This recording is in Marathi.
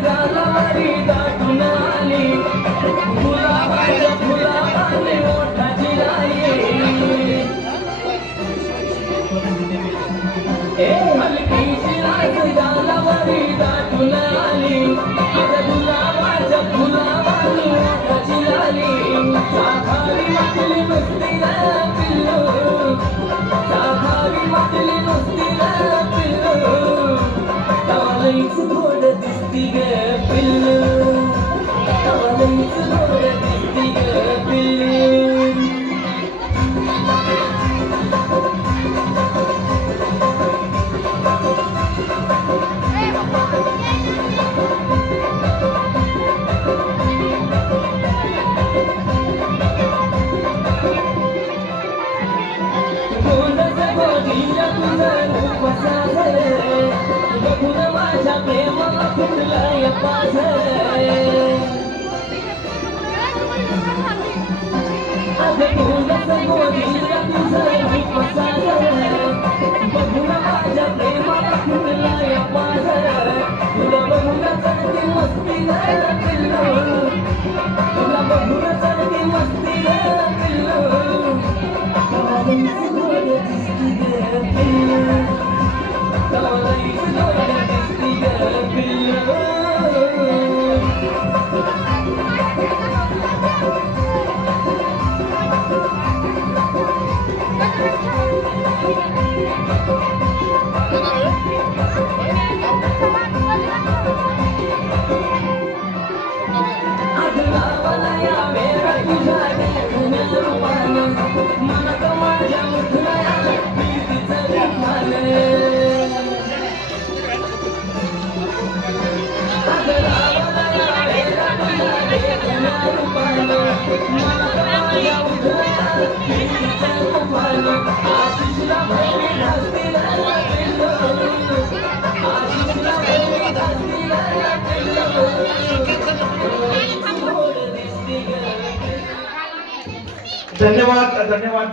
गालावारी दाटून आली गुलाबाच्या फुलावाने ओठाची राई हलकीशी लाज गालावारी दाटून आली गुलाबाच्या फुलावाने ओठाची लाली साखारी वाटली मस्ती ग पिल्लू साखारी वाटली मस्ती ग पिल्लू लईच गोड दिसती ग पिल्लू लईच गोड दिसती ग पिल्लू गोडीला तुझं रूप साजरे बघून माझ्या प्रेमाला फुटलंय पाझरे गोडीला तुझं रूप साजरे बघून माझ्या प्रेमाला फुटलंय पाझरे तुला बघून चढती मस्ती ग पिल्लू तुला बघून चढती मस्ती ग पिल्लू धन्यवाद धन्यवाद.